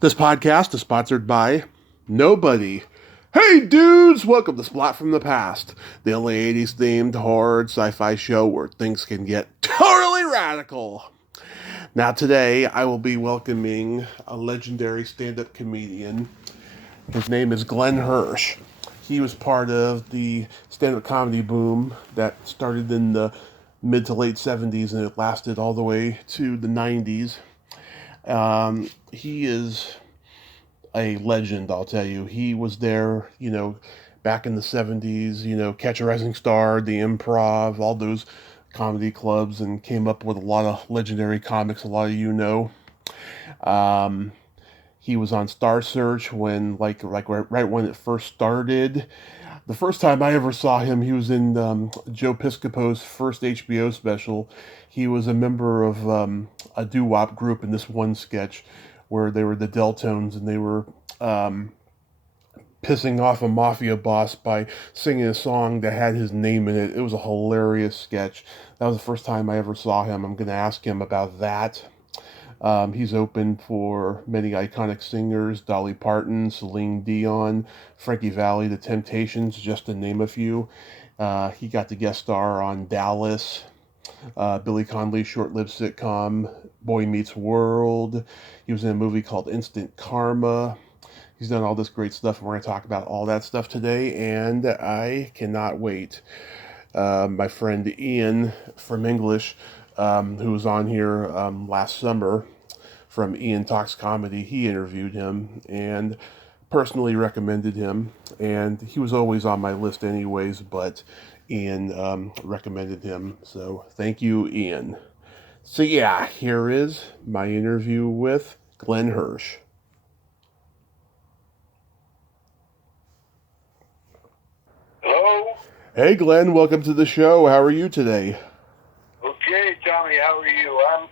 This podcast is sponsored by nobody. Hey dudes, welcome to Splat from the Past, the only 80s themed horror sci-fi show where things can get totally radical. Now today I will be welcoming a legendary stand-up comedian. His name is Glenn Hirsch. He was part of the stand-up comedy boom that started in the mid to late 70s and it lasted all the way to the 90s. He is a legend, I'll tell you. He was there, back in the 70s, Catch a Rising Star, the Improv, all those comedy clubs, and came up with a lot of legendary comics, a lot of Um, he was on Star Search when, right when it first started. The first time I ever saw him, he was in Joe Piscopo's first HBO special. He was a member of a doo-wop group in this one sketch where they were the Deltones and they were pissing off a mafia boss by singing a song that had his name in it. It was a hilarious sketch. That was the first time I ever saw him. I'm going to ask him about that. He's open for many iconic singers, Dolly Parton, Celine Dion, Frankie Valli, The Temptations, just to name a few. He got the guest star on Dallas, Billy Connolly's short-lived sitcom, Boy Meets World. He was in a movie called Instant Karma. He's done all this great stuff, and we're going to talk about all that stuff today, and I cannot wait. My friend Ian from English, who was on here last summer from Ian Talks Comedy, he interviewed him and personally recommended him, and he was always on my list anyways, but Ian recommended him, so thank you, Ian. So yeah, here is my interview with Glenn Hirsch. Hello? Hey Glenn, welcome to the show. How are you today? Okay, Tommy, how are you? I'm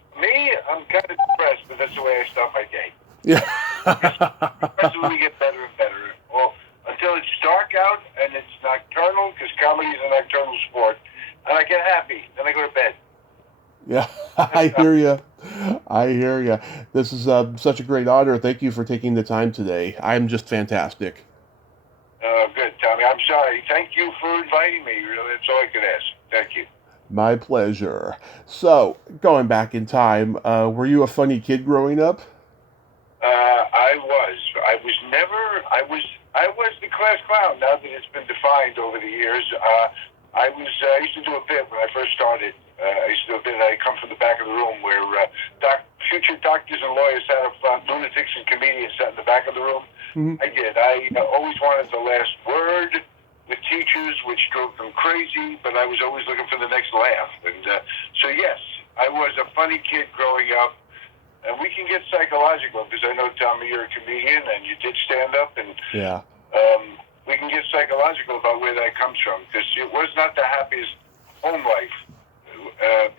kind of depressed, but that's the way I start my day. Yeah. Progressively get better and better. Well, until it's dark out and it's nocturnal, because comedy is a nocturnal sport, and I get happy. Then I go to bed. Yeah, I hear you. I hear you. This is such a great honor. Thank you for taking the time today. I'm just fantastic. Good, Tommy. I'm sorry. Thank you for inviting me. Really, that's all I could ask. Thank you. My pleasure. So, going back in time, were you a funny kid growing up? I was never. I was the class clown. Now that it's been defined over the years, I used to do a bit when I first started. I used to do a bit. I come from the back of the room where future doctors and lawyers sat up front, lunatics and comedians sat in the back of the room. Mm-hmm. I did. I always wanted the last word with teachers, which drove them crazy. But I was always looking for the next laugh. And so yes, I was a funny kid growing up. And we can get psychological because I know, Tommy, you're a comedian and you did stand up, and Yeah. we can get psychological about where that comes from because it was not the happiest home life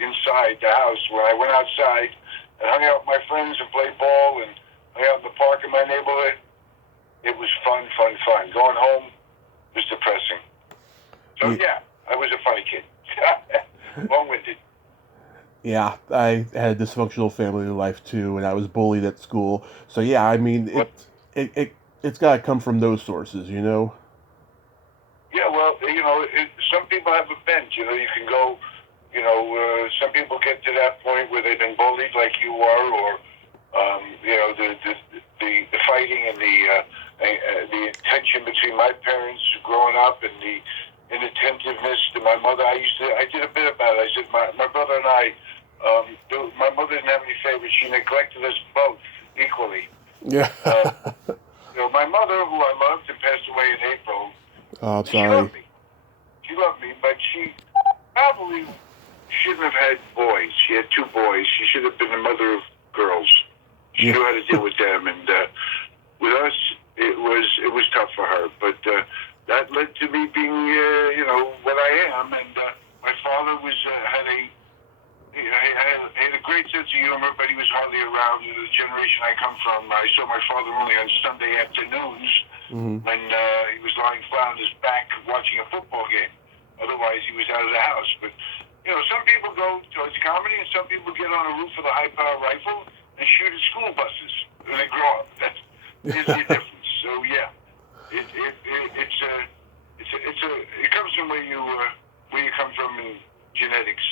inside the house. When I went outside and hung out with my friends and played ball and hung out in the park in my neighborhood, it was fun. Going home was depressing. So yeah, I was a funny kid. Long-winded. Yeah, I had a dysfunctional family life too, and I was bullied at school. So yeah, I mean, it's got to come from those sources, you know. Yeah, well, some people have a bent. You can go. Some people get to that point where they've been bullied, like you are, or the fighting and the tension between my parents growing up and the inattentiveness to my mother. I did a bit about it. I said my brother and I. My mother didn't have any favorites. She neglected us both equally. Yeah. My mother, who I loved and passed away in April, Oh, I'm she sorry. loved me. She loved me, but she probably shouldn't have had boys. She had two boys. She should have been a mother of girls. She knew how to deal with them, and with us, it was tough for her. But that led to me being, what I am. And my father had a great sense of humor, but he was hardly around. In the generation I come from, I saw my father only on Sunday afternoons when he was lying flat on his back watching a football game. Otherwise, he was out of the house. But, some people go towards comedy, and some people get on a roof with a high-power rifle and shoot at school buses when they grow up. That's gives you a difference. So yeah, it comes from where you come from in genetics.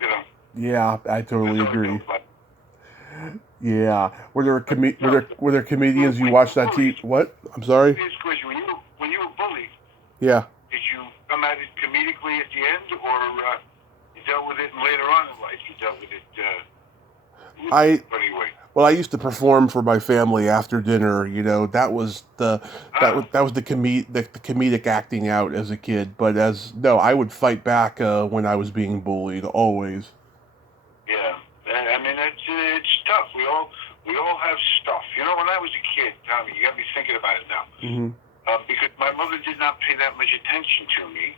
You know. Yeah, I That's totally all I know agree. about it. Yeah. But no, Were there comedians you when you watched were on TV? bullied, What? I'm sorry. here's a question: when you were bullied, Yeah. did you come at it comedically at the end, or you dealt with it and later on in life you dealt with it with I a funny way? Well, I used to perform for my family after dinner. Ah, that was the comedic acting out as a kid. But as no, I would fight back when I was being bullied always. yeah. I mean, it's tough. We all have stuff. You know, when I was a kid, Tommy, you got me thinking about it now. Hmm. Because my mother did not pay that much attention to me.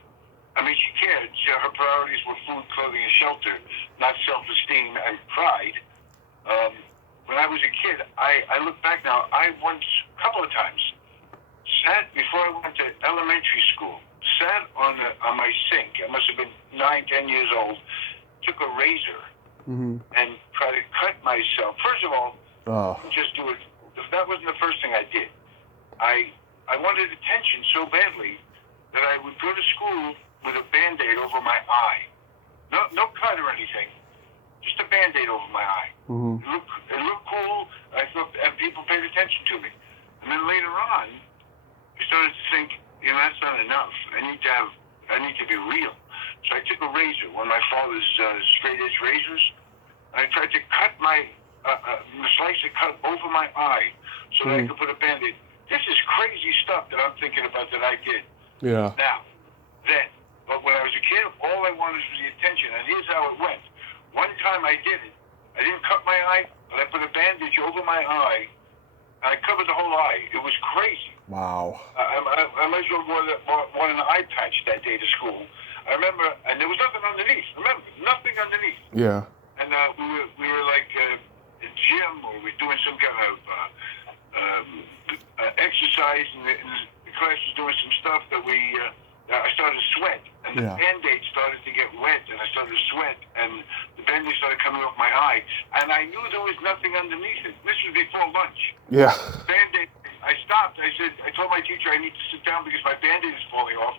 I mean, she cared. Her priorities were food, clothing, and shelter, not self-esteem and pride. Um, when I was a kid, I look back now, I once, a couple of times, sat before I went to elementary school, sat on my sink. I must have been 9, 10 years old. Took a razor Hmm. and tried to cut myself. First of all, Oh. just do it. That wasn't the first thing I did. I wanted attention so badly that I would go to school with a Band-Aid over my eye. No cut or anything. Just a Band-Aid over my eye. Hmm. It looked cool. I thought, and people paid attention to me. And then later on, I started to think, you know, that's not enough. I need to be real. So I took a razor, one of my father's straight edge razors, and I tried to cut slice a cut over my eye so that I could put a Band-Aid. This is crazy stuff that I'm thinking about that I did. Yeah. Now, then, but when I was a kid, all I wanted was the attention, and here's how it went. One time I did it. I didn't cut my eye, but I put a bandage over my eye, and I covered the whole eye. It was crazy. Wow. I might as well worn an eye patch that day to school. I remember, and there was nothing underneath. Remember, nothing underneath. Yeah. And we were like in gym, or we were doing some kind of exercise, and the class was doing some stuff that I started to sweat, and the Yeah. Band-Aid started to get wet, and I started to sweat, and the Band-Aid started coming off my eye, and I knew there was nothing underneath it. This was before lunch. Yeah. Band-Aid, I stopped. I told my teacher I need to sit down because my Band-Aid is falling off.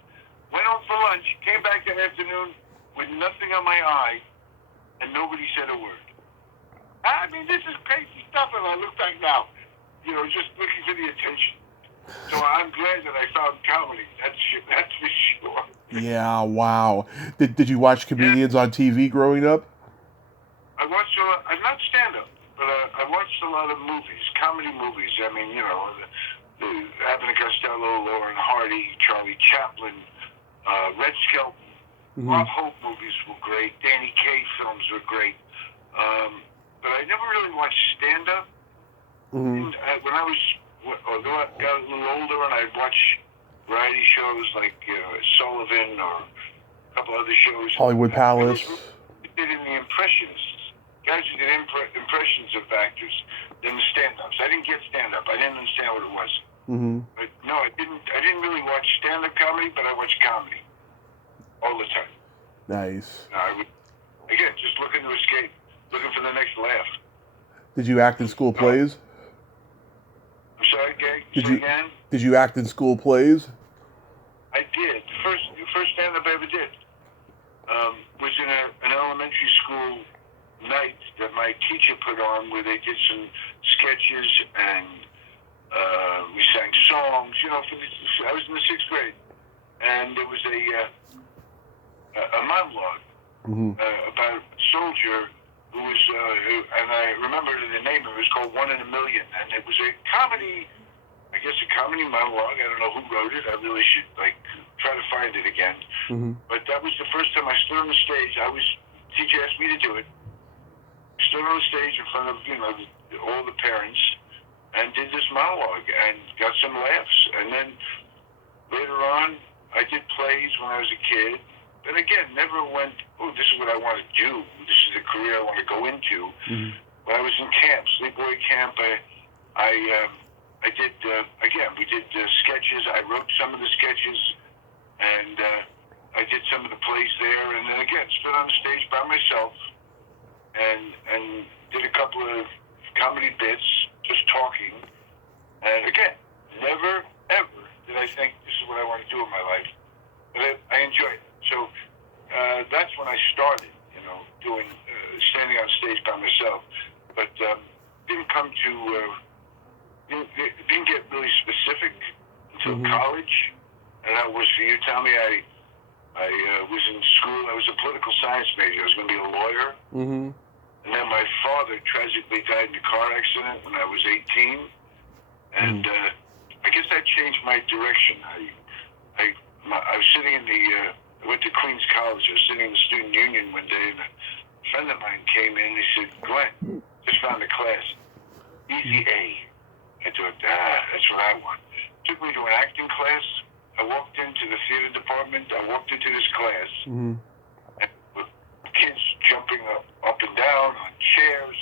Went home for lunch, came back that afternoon with nothing on my eye, and nobody said a word. I mean, this is crazy stuff, and I look back now, you know, just looking for the attention. So I'm glad that I found comedy. That's for sure. Yeah. Wow. Did you watch comedians on TV growing up? I watched a lot, not stand-up, but I watched a lot of movies, comedy movies. I mean, you know, the Abbott and Costello, Lauren Hardy, Charlie Chaplin, Red Skelton. Rob Hope movies were great. Danny Kaye films were great. But I never really watched stand-up. Mm-hmm. When I got a little older, and I'd watch variety shows like Sullivan or a couple other shows. Hollywood I was Palace. interested in the impressionists, guys who did impressions of actors, than the stand-ups. I didn't get stand-up. I didn't understand what it was. Mm-hmm. But no, I didn't really watch stand-up comedy, but I watched comedy all the time. Nice. I would, again, just looking to escape, looking for the next laugh. Did you act in school plays? I'm sorry, Gay. Again? Did you act in school plays? I did. The first stand-up I ever did was in an elementary school night that my teacher put on, where they did some sketches and we sang songs. You know, I was in the 6th grade, and there was a monologue about a soldier who was, and I remember the name. It was called One in a Million, and it was a comedy. I guess a comedy monologue. I don't know who wrote it. I really should try to find it again. Mm-hmm. But that was the first time I stood on the stage. Teacher asked me to do it. Stood on the stage in front of all the parents and did this monologue and got some laughs. And then later on, I did plays when I was a kid. But again, never went, oh, this is what I want to do. This is the career I want to go into. Mm-hmm. When I was in camp, sleepaway camp, I did, again, we did sketches. I wrote some of the sketches, and I did some of the plays there. And then again, stood on the stage by myself and did a couple of comedy bits, just talking. And again, never, ever did I think this is what I want to do in my life. But I enjoyed it. So that's when I started, doing, standing on stage by myself. But didn't come to, didn't get really specific until college. And that was for you, Tommy. I was in school. I was a political science major. I was going to be a lawyer. Mm-hmm. And then my father tragically died in a car accident when I was 18. And I guess that changed my direction. I was sitting in I went to Queens College. I was sitting in the student union one day, and a friend of mine came in and he said, Glenn, just found a class. Easy A. I thought, that's what I want. Took me to an acting class. I walked into the theater department. I walked into this class. And with kids jumping up and down on chairs,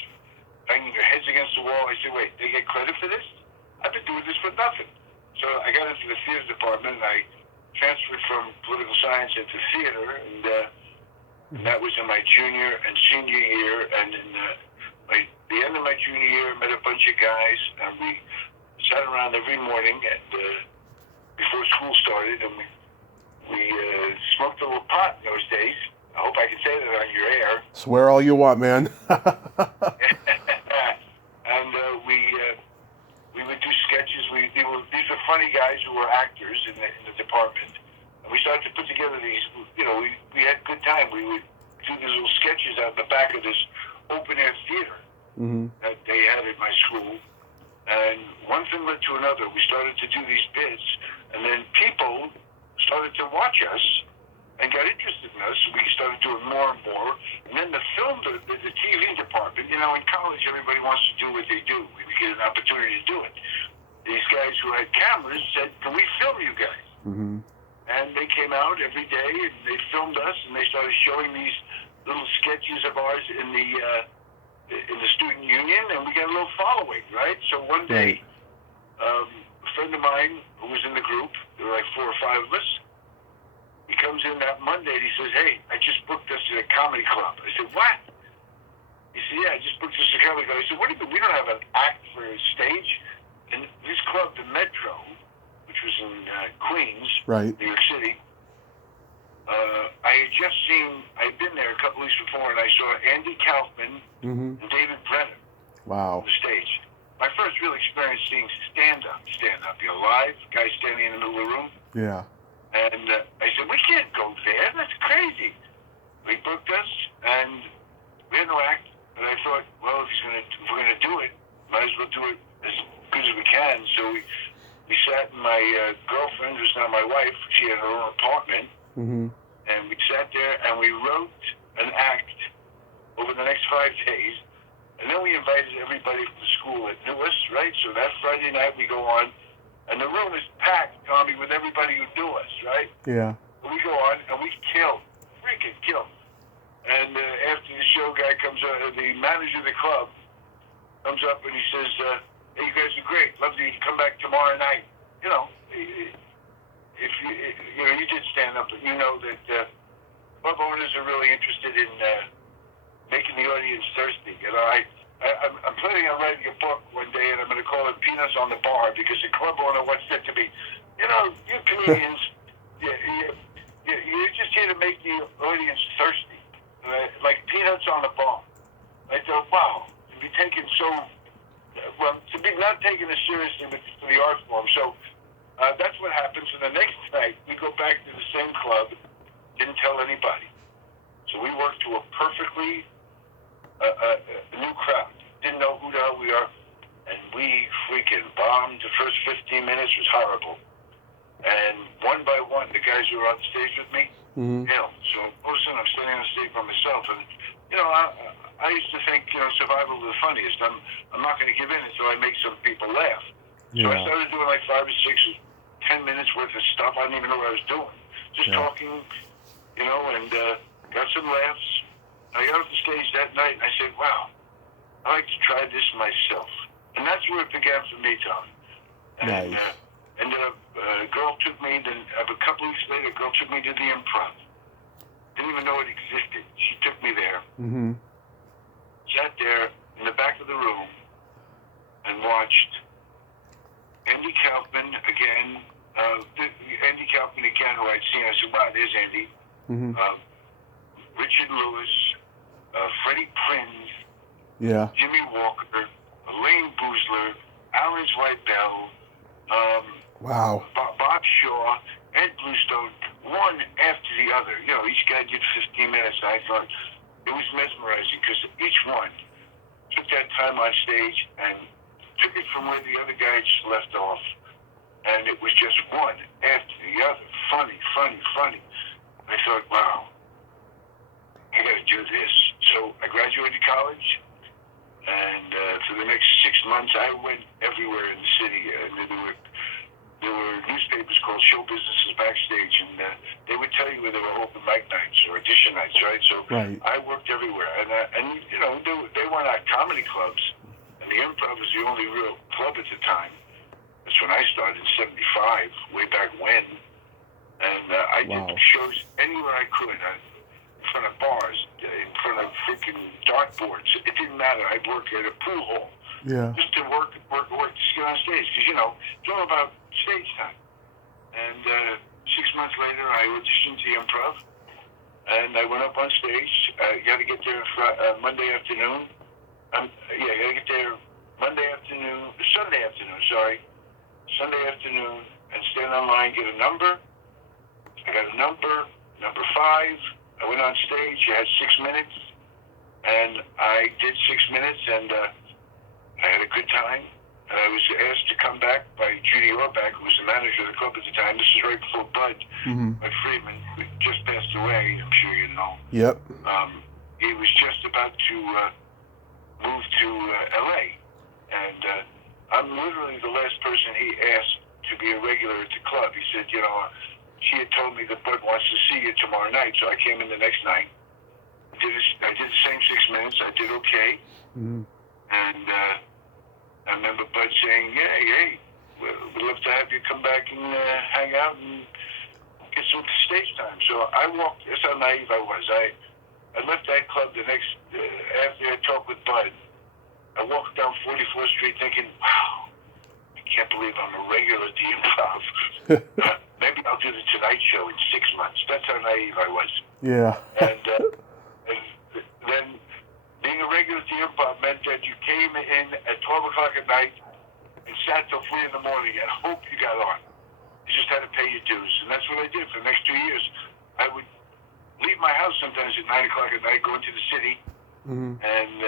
banging their heads against the wall. I said, wait, they get credit for this? I've been doing this for nothing. So I got into the theater department, and I transferred from political science into theater, and that was in my junior and senior year. And in the end of my junior year, I met a bunch of guys, and we sat around every morning before school started, and we smoked a little pot in those days. I hope I can say that on your air. Swear all you want, man. And we would do sketches. These were funny guys who were actors in the department. And we started to put together these, we had a good time. We would do these little sketches out the back of this open-air theater that they had at my school. And one thing led to another. We started to do these bits, and then people started to watch us and got interested in us. We started doing more and more. And then the TV department, in college, everybody wants to do what they do. We get an opportunity to do it. These guys who had cameras said, can we film you guys? And they came out every day, and they filmed us, and they started showing these little sketches of ours in the student union, and we got a little following, right? So one day, a friend of mine who was in the group, there were like 4 or 5 of us, he comes in that Monday and he says, hey, I just booked us at a comedy club. I said, what? He said, yeah, I just booked us at a comedy club. I said, what do you mean? We don't have an act for a stage. And this club, the Metro, which was in Queens, New York City, I'd been there a couple weeks before, and I saw Andy Kaufman and David Brennan on the stage. My first real experience seeing stand-up, live, guys standing in the middle of the room. Yeah. And I said, we can't go there. That's crazy. They booked us, and we had no act. And I thought, well, if we're going to do it, might as well do it as good as we can. So we sat in my girlfriend, who's now my wife. She had her own apartment. And we sat there, and we wrote an act over the next 5 days. And then we invited everybody from the school that knew us, right? So that Friday night, we go on. And the room is packed, Tommy, with everybody who knew us, right? Yeah. And we go on, and we freaking kill. And after the show, guy comes up, the manager of the club comes up and he says, hey, you guys are great. Love you to come back tomorrow night. If you did stand up, but you know that club owners are really interested in making the audience thirsty. I'm planning on writing a book one day, and I'm going to call it Peanuts on the Bar, because the club owner wants it to be, you comedians, you're just here to make the audience thirsty, like peanuts on the bar. I thought, wow, to be taken to be not taken as seriously for the art form. So that's what happens. And the next night, we go back to the same club, didn't tell anybody. So we worked to a perfectly a new crowd. Didn't know who the hell we are. And we freaking bombed. The first 15 minutes was horrible. And one by one, the guys who were on stage with me, so all of a sudden I'm standing on stage by myself. And, I used to think, survival was the funniest. I'm not going to give in until I make some people laugh. So I started doing like 5 or 6 or 10 minutes worth of stuff. I didn't even know what I was doing. Just talking, and got some laughs. I got off the stage that night, and I said, wow, I'd like to try this myself. And that's where it began for me, Tom. And ended up, a girl took me, then a couple weeks later, a girl took me to the Improv. Didn't even know it existed. She took me there, sat there in the back of the room, and watched Andy Kaufman again. Andy Kaufman again, who I'd seen. I said, wow, there's Andy. Mm-hmm. Richard Lewis, Freddie Prinz, Yeah. Jimmy Walker, Elaine Boozler, Alan Zweibel, Wow. Bob Shaw, Ed Bluestone, one after the other. You know, each guy did 15 minutes. I thought it was mesmerizing because each one took that time on stage and took it from where the other guys left off. And it was just one after the other. Funny, funny, funny. I thought, wow, I got to do this. So I graduated college, and for the next 6 months, I went everywhere in the city. And there were newspapers called Show Businesses Backstage, and they would tell you where there were open mic nights or audition nights, right? So Right. I worked everywhere, and you know, they weren't our comedy clubs, and the Improv was the only real club at the time. That's when I started in '75, way back when, and I Wow. did shows anywhere I could. In front of bars, in front of freaking dartboards. It didn't matter. I'd work at a pool hall. Yeah. Just to work, to get on stage. Because, you know, it's all about stage time. And 6 months later, I auditioned the Improv. And I went up on stage. You got to get there Monday afternoon. You got to get there Sunday afternoon, Sunday afternoon, and stand online, get a number. I got a number 5. I went on stage. I had 6 minutes, and I did 6 minutes, and I had a good time. And I was asked to come back by Judy Orbach, who was the manager of the club at the time. This is right before Bud Friedman, who just passed away. I'm sure you know. Yep. He was just about to move to L.A., and I'm literally the last person he asked to be a regular at the club. He said, you know, she had told me that Bud wants to see you tomorrow night, so I came in the next night. I did the same 6 minutes. I did okay. Mm-hmm. And I remember Bud saying, yeah, hey, we'd love to have you come back and hang out and get some stage time. So I walked, that's how naive I was. I left that club the next, after I talked with Bud, I walked down 44th Street thinking, wow, I can't believe I'm a regular at the Improv. Maybe I'll do the Tonight Show in 6 months. That's how naive I was. Yeah. And then being a regular at the Improv meant that you came in at 12 o'clock at night and sat till 3 in the morning and hoped you got on. You just had to pay your dues. And that's what I did for the next 2 years. I would leave my house sometimes at 9 o'clock at night, go into the city, and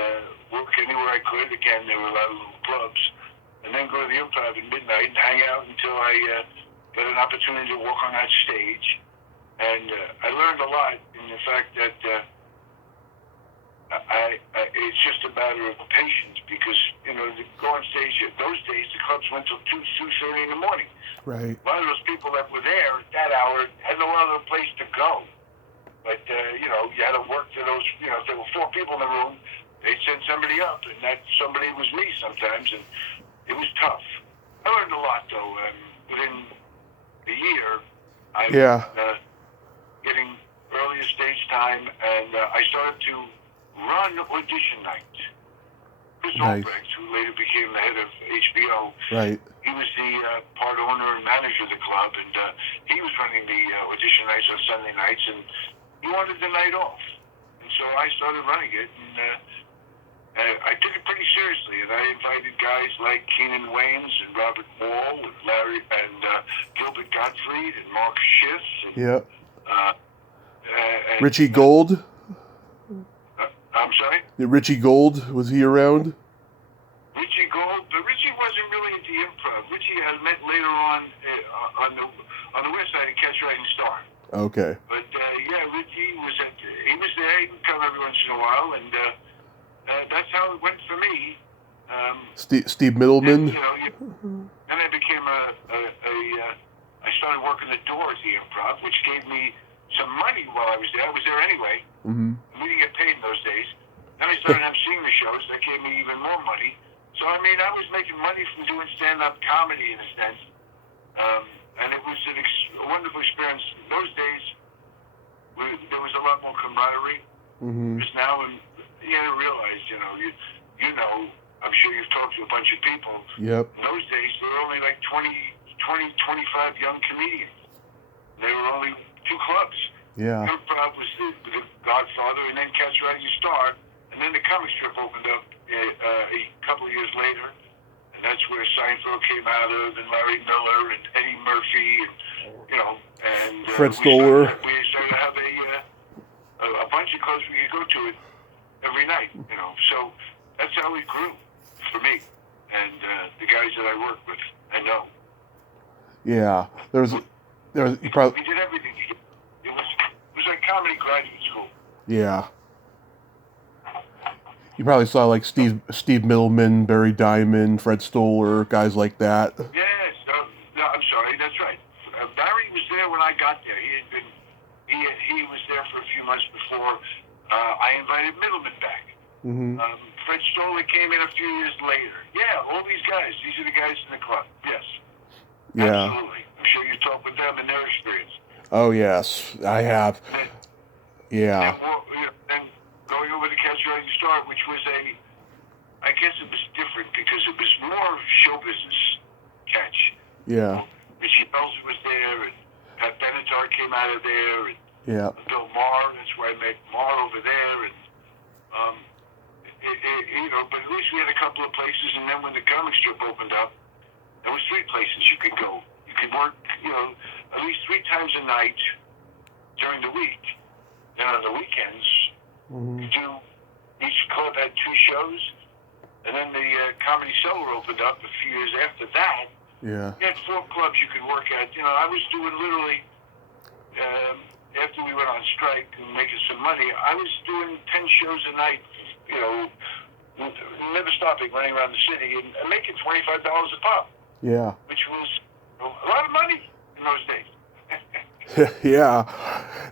work anywhere I could. Again, there were a lot of little clubs. And then go to the Improv at midnight and hang out until I got an opportunity to walk on that stage. And I learned a lot in the fact that it's just a matter of patience because, you know, to go on stage, those days the clubs went till 2:30 in the morning. Right. A lot of those people that were there at that hour had no other place to go. But, you know, you had to work to those, you know, if there were 4 people in the room, they'd send somebody up, and that somebody was me sometimes, and it was tough. I learned a lot, though. Within the year, I was getting earlier stage time, and I started to run audition nights. Chris Albrecht, who later became the head of HBO, right. He was the part owner and manager of the club, and he was running the audition nights on Sunday nights, and he wanted the night off. And so I started running it, and I took it pretty seriously, and I invited guys like Keenan Wayans and Robert Wall and Larry and Gilbert Gottfried and Mark Schiff. And, and Richie Gold? I'm sorry? Richie Gold, was he around? Richie Gold, but Richie wasn't really into Improv. Richie I met later on the west side of Catch Rising Star. Okay. But yeah, Richie was there. He would come every once in a while, and that's how it went for me. Steve Middleman. And, you know, then I became I started working the door at the Improv, which gave me some money while I was there. I was there anyway. Mm-hmm. We didn't get paid in those days. Then I started seeing the shows. That gave me even more money. So, I mean, I was making money from doing stand-up comedy in a sense. And it was a wonderful experience. In those days, there was a lot more camaraderie. Mm-hmm. Because now, you gotta realize, you know, I'm sure you've talked to a bunch of people. Yep. In those days, there were only like 20 20, 25 young comedians. There were only 2 clubs. Yeah. Improv was the Godfather, and then Catch a Rising Star, and then the comic strip opened up a couple of years later, and that's where Seinfeld came out of, and Larry Miller, and Eddie Murphy, and, you know, and Fred Stoller. We started to have a bunch of clubs we could go to it every night, you know. So that's how it grew for me, and the guys that I work with, I know. Yeah, there was you probably. We did everything. It was like comedy graduate school. Yeah. You probably saw like Steve Middleman, Barry Diamond, Fred Stoller, guys like that. Yes, no, I'm sorry, that's right. Barry was there when I got there. He was there for a few months before I invited Middleman back. Mm-hmm. Fred Stoller came in a few years later. Yeah, all these guys. These are the guys in the club. Yes. Yeah. Absolutely. I'm sure you talk with them and their experience. Oh yes, I have. Yeah. And going over to Catch a Rising Star, which was I guess it was different because it was more show business catch. Yeah. Richie Belzer was there, and Pat Benatar came out of there, and Yeah. Bill Maher. That's where I met Maher over there, and you know. But at least we had a couple of places, and then when the comic strip opened up, there was 3 places you could go. You could work, you know, at least 3 times a night during the week. Then on the weekends, you do. Each club had 2 shows, and then the Comedy Cellar opened up a few years after that. Yeah. You had 4 clubs you could work at. You know, I was doing literally, after we went on strike and making some money, I was doing 10 shows a night, you know, never stopping, running around the city, and making $25 a pop. Yeah. Which was a lot of money in those days. Yeah.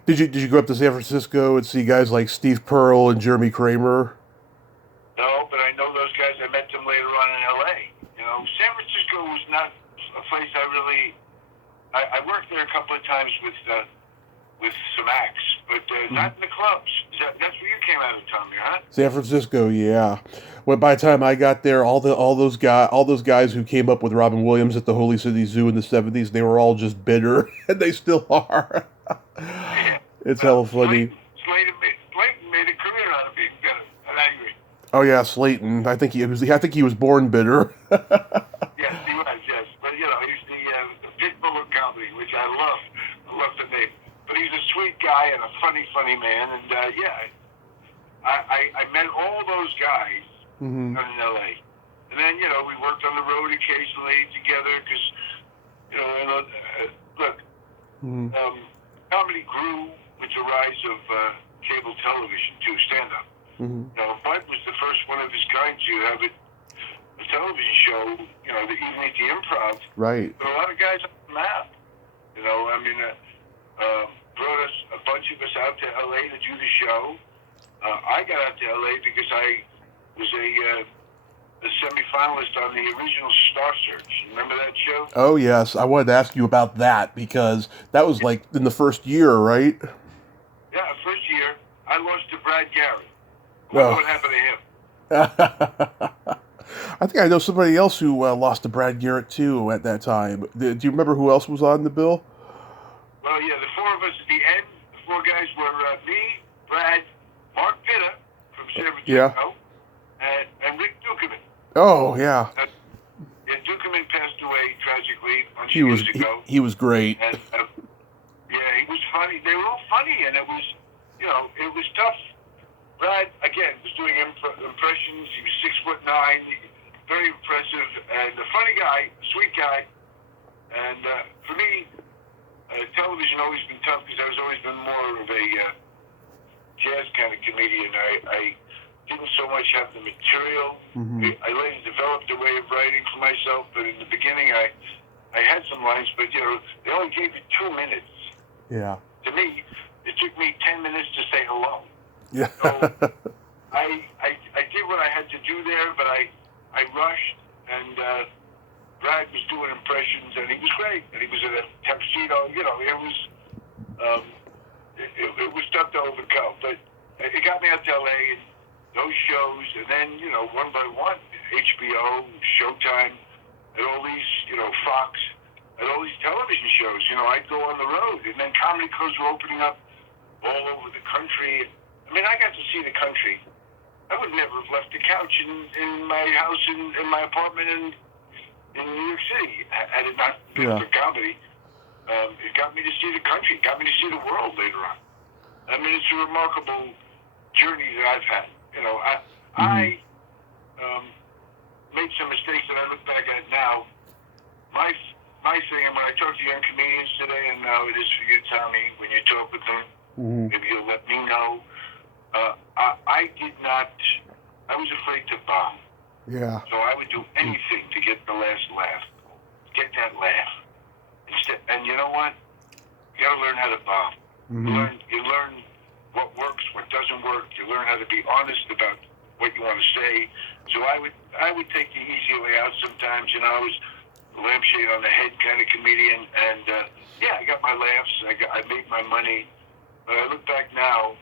Did you go up to San Francisco and see guys like Steve Pearl and Jeremy Kramer? No, but I know those guys. I met them later on in L.A. You know, San Francisco was not a place I worked there a couple of times with some acts, but not in the clubs. That's where you came out of, Tommy, huh? San Francisco, yeah. Well, by the time I got there, all those guys who came up with Robin Williams at the Holy City Zoo in the '70s, they were all just bitter, and they still are. It's hella funny. Slayton made a career out of being bitter and angry. Oh yeah, Slayton. I think he was born bitter. Yes, he was. Yes, but you know, he's the Pitbull of comedy, which I love. I love the name. But he's a sweet guy and a funny man. And yeah, I met all those guys in L.A. And then, you know, we worked on the road occasionally together because, you know, look, comedy grew with the rise of cable television too, stand-up. Now, Bud was the first one of his kind to have a television show, you know, the evening at the Improv. Right. But a lot of guys on the map, you know, I mean, brought us, a bunch of us out to L.A. to do the show. I got out to L.A. because I was a semi-finalist on the original Star Search. Remember that show? Oh yes, I wanted to ask you about that because that was like in the first year, right? Yeah, first year. I lost to Brad Garrett. What happened to him? I think I know somebody else who lost to Brad Garrett too at that time. Do you remember who else was on the bill? Well, yeah, the 4 of us at the end. The 4 guys were me, Brad, Mark Pitta from San Francisco, and Rick Dukeman. Oh yeah. Dukeman passed away tragically a bunch of years ago. He was great. And, yeah, he was funny. They were all funny, and it was, you know, it was tough. Brad, again, was doing impressions. He was 6'9", very impressive, and a funny guy, sweet guy. And for me, television always been tough because I've always been more of a jazz kind of comedian. I didn't so much have the material. I later developed a way of writing for myself, but in the beginning I had some lines, but you know, they only gave you 2 minutes. Yeah. To me, it took me 10 minutes to say hello. Yeah. So I did what I had to do there, but I rushed, and Brad was doing impressions, and he was great, and he was in a tuxedo. You know, it was tough to overcome, but it got me out to LA, and those shows, and then, you know, one by one, HBO, Showtime, and all these, you know, Fox, at all these television shows. You know, I'd go on the road, and then comedy clubs were opening up all over the country. I mean, I got to see the country. I would never have left the couch in my house in my apartment in New York City had it not been for comedy. It got me to see the country, got me to see the world later on. I mean, it's a remarkable journey that I've had. You know, I made some mistakes that I look back at now. My thing, and when I talk to young comedians today, and now it is for you, Tommy, when you talk with them, maybe you'll let me know. I did not. I was afraid to bomb. Yeah. So I would do anything to get the last laugh, get that laugh. And you know what? You got to learn how to bomb. You learn what works, what doesn't work. You learn how to be honest about what you want to say. So I would take the easy way out sometimes. You know, I was a lampshade on the head kind of comedian, and yeah, I got my laughs. I made my money. But I look back now,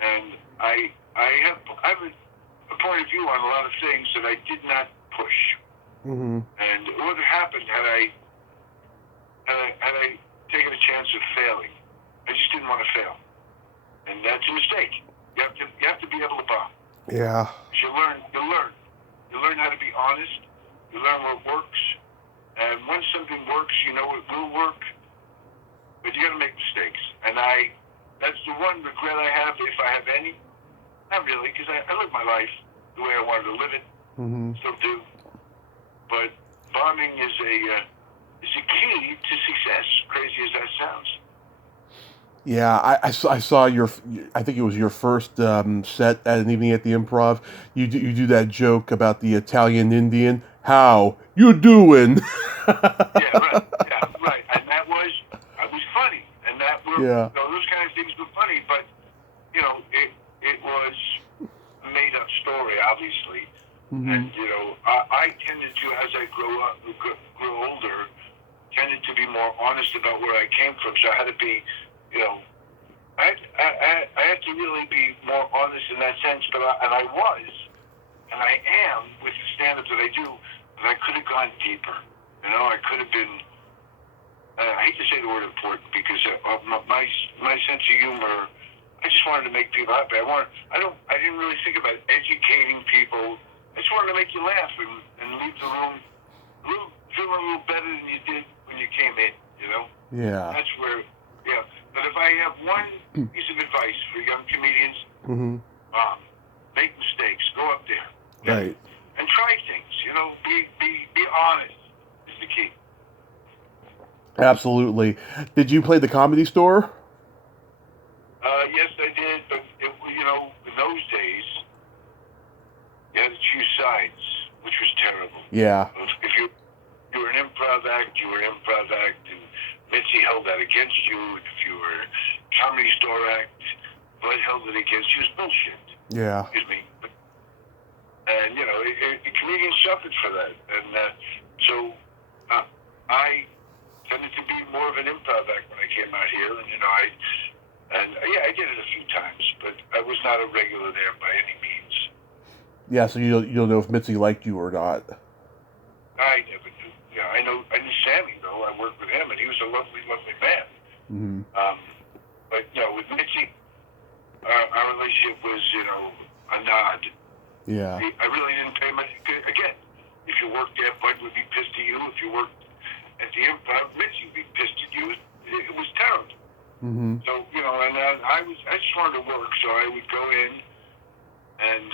and I have a point of view on a lot of things that I did not push. And what would have happened had I taken a chance of failing? I just didn't want to fail, and that's a mistake. You have to be able to bomb. Yeah. You learn how to be honest. You learn what works, and when something works, you know it will work. But you got to make mistakes, and that's the one regret I have, if I have any. Not really, because I live my life the way I wanted to live it. Still do. But bombing is a key to success, crazy as that sounds. Yeah, I saw your, I think it was your first set at an evening at the Improv. You do that joke about the Italian Indian. How you doing? Yeah, right. Yeah, right. And I was funny, and that were, Yeah. you know, those kind of things were funny. But you know, it was a made up story, obviously. And you know, I tended to, as I grew older, tended to be more honest about where I came from. So I had to be, you know, I had to really be more honest in that sense. But I was, and I am with the stand-up that I do. But I could have gone deeper. You know, I could have been. I hate to say the word important because my sense of humor. I just wanted to make people happy. I didn't really think about educating people. I just wanted to make you laugh and leave the room feeling a little better than you did when you came in. You know. Yeah. That's where. Yeah. But if I have one piece of advice for young comedians, make mistakes. Go up there. Right. And try things. You know. Be honest. Is the key. Absolutely. Did you play the Comedy Store? Yes, I did, but you know, in those days, you had to choose sides, which was terrible. Yeah. If you were an improv act, you were an improv act, and Mitzi held that against you. If you were a Comedy Store act, Bud held it against you. It was bullshit. Yeah. Excuse me. And you know, the comedians suffered for that, and so I tended to be more of an improv act when I came out here, and you know, I did it a few times, but I was not a regular there by any means. Yeah, so you don't know if Mitzi liked you or not. I never knew. Yeah, I knew Sammy though. I worked with him, and he was a lovely, lovely man. But you know, with Mitzi, our relationship was, you know, a nod. Yeah. I really didn't pay much. Again, if you worked there, Bud would be pissed at you. If you worked at the Improv, Mitzi would be pissed at you. It was terrible. So, you know, and I just wanted to work, so I would go in, and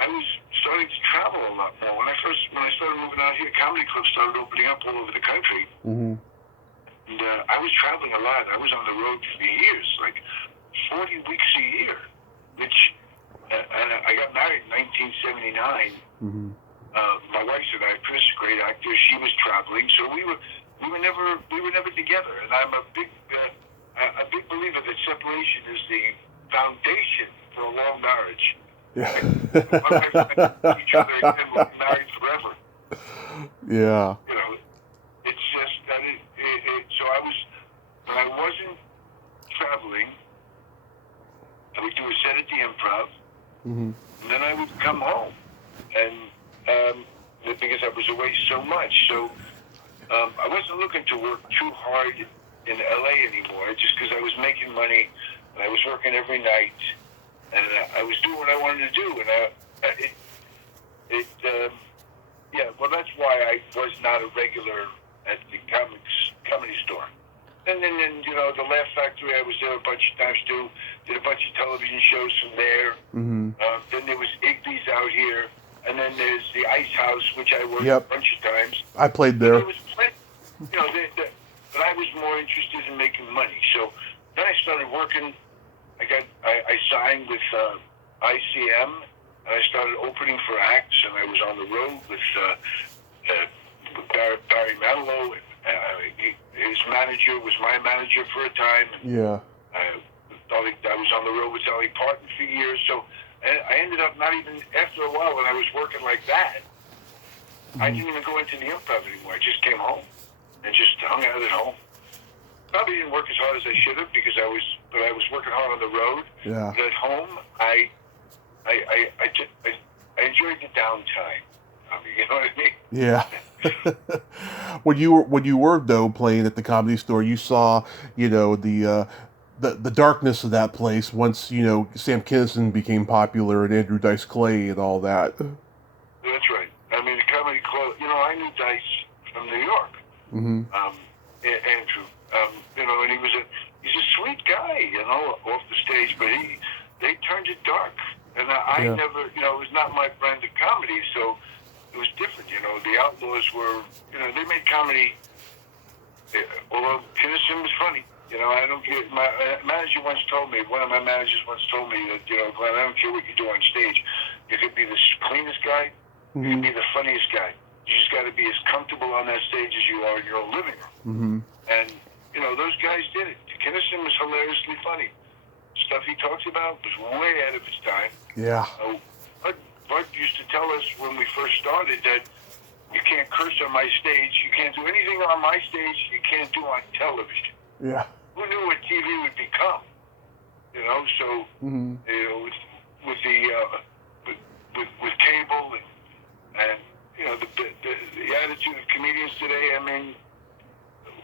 I was starting to travel a lot more. When I started moving out here, comedy clubs started opening up all over the country. And I was traveling a lot. I was on the road for years, like 40 weeks a year, which, and I got married in 1979. My wife and I, Chris, a great actor, she was traveling, so we were never together. And I'm a big believer that separation is the foundation for a long marriage. Yeah. My wife and I each other again, we'll be married forever. Yeah. You know, it's just that so when I wasn't traveling, I would do a set at the Improv, and then I would come home, and because I was away so much. So I wasn't looking to work too hard in LA anymore, just because I was making money and I was working every night, and I was doing what I wanted to do, and yeah, well, that's why I was not a regular at the comedy store. And then, the Laugh Factory, I was there a bunch of times too. Did a bunch of television shows from there. Mm-hmm. Then there was Igby's out here, and then there's the Ice House, which I worked Yep. a bunch of times. I played But there. there was plenty, but I was more interested in making money. So then I started working. I signed with ICM, and I started opening for acts, and I was on the road with Barry Manilow. His manager was my manager for a time. Yeah. I was on the road with Dolly Parton for years. So I ended up not even, after a while when I was working like that, I didn't even go into the improv anymore. I just came home and just hung out at home. Probably didn't work as hard as I should have because I was working hard on the road. Yeah. But at home, I enjoyed the downtime. You know what I mean? Yeah. when you were though playing at the Comedy Store, you saw the darkness of that place once Sam Kinison became popular and Andrew Dice Clay and all that. That's right. I mean, the comedy club. I knew Dice from New York. Mm-hmm. Andrew. And he's a sweet guy. Off the stage, but they turned it dark, and I never. It was not my brand of comedy, so. It was different, The Outlaws were, they made comedy. Although Kinison was funny, I don't get. My manager once told me. One of my managers once told me that, Glenn, I don't care what you do on stage. You could be the cleanest guy. Mm-hmm. You could be the funniest guy. You just got to be as comfortable on that stage as you are in your own living room. Mm-hmm. And those guys did it. Kinison was hilariously funny. Stuff he talks about was way ahead of his time. Yeah. Bud used to tell us when we first started that you can't curse on my stage. You can't do anything on my stage you can't do on television. Yeah. Who knew what TV would become? So mm-hmm. With cable and the attitude of comedians today. I mean,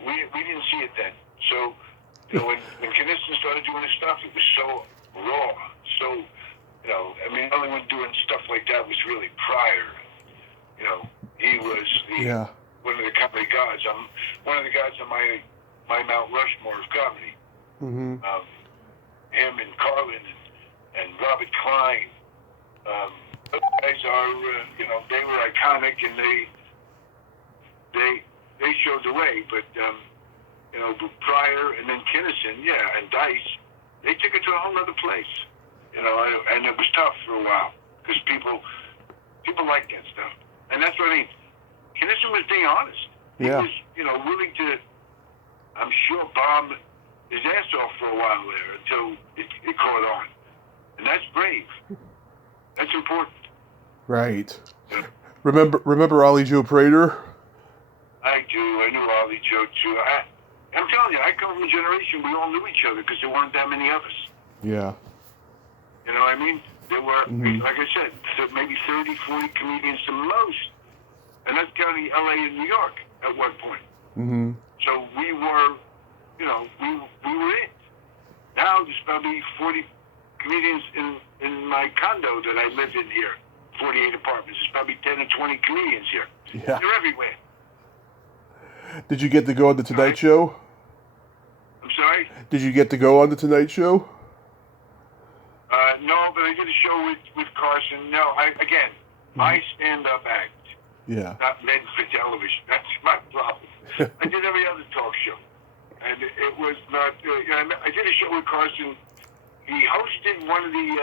we didn't see it then. So when Kinison started doing his stuff, it was so raw, so. The only one doing stuff like that was really Pryor. He was one of the comedy gods. I'm one of the gods on my Mount Rushmore of comedy. Mm-hmm. Him and Carlin and Robert Klein. Those guys are, they were iconic and they showed the way. But Pryor and then Kinison, and Dice, they took it to a whole other place. And it was tough for a while because people liked that stuff, and that's what I mean. Kinison was being honest. He was, willing to, I'm sure, bomb his ass off for a while there until it caught on, and that's brave. That's important. Right. Remember Ollie Joe Prater? I do. I knew Ollie Joe too. I'm telling you, I come from a generation we all knew each other because there weren't that many of us. Yeah. You know what I mean? There were, like I said, maybe 30, 40 comedians the most. And that's counting LA and New York at one point. Mm-hmm. So we were, we were it. Now there's probably 40 comedians in my condo that I live in here, 48 apartments. There's probably 10 or 20 comedians here. Yeah. They're everywhere. Did you get to go on the Tonight Show? I'm sorry? Did you get to go on the Tonight Show? No, but I did a show with Carson. No, my stand-up act. Yeah. Not meant for television. That's my problem. I did every other talk show. And it was not... I did a show with Carson. He hosted one of the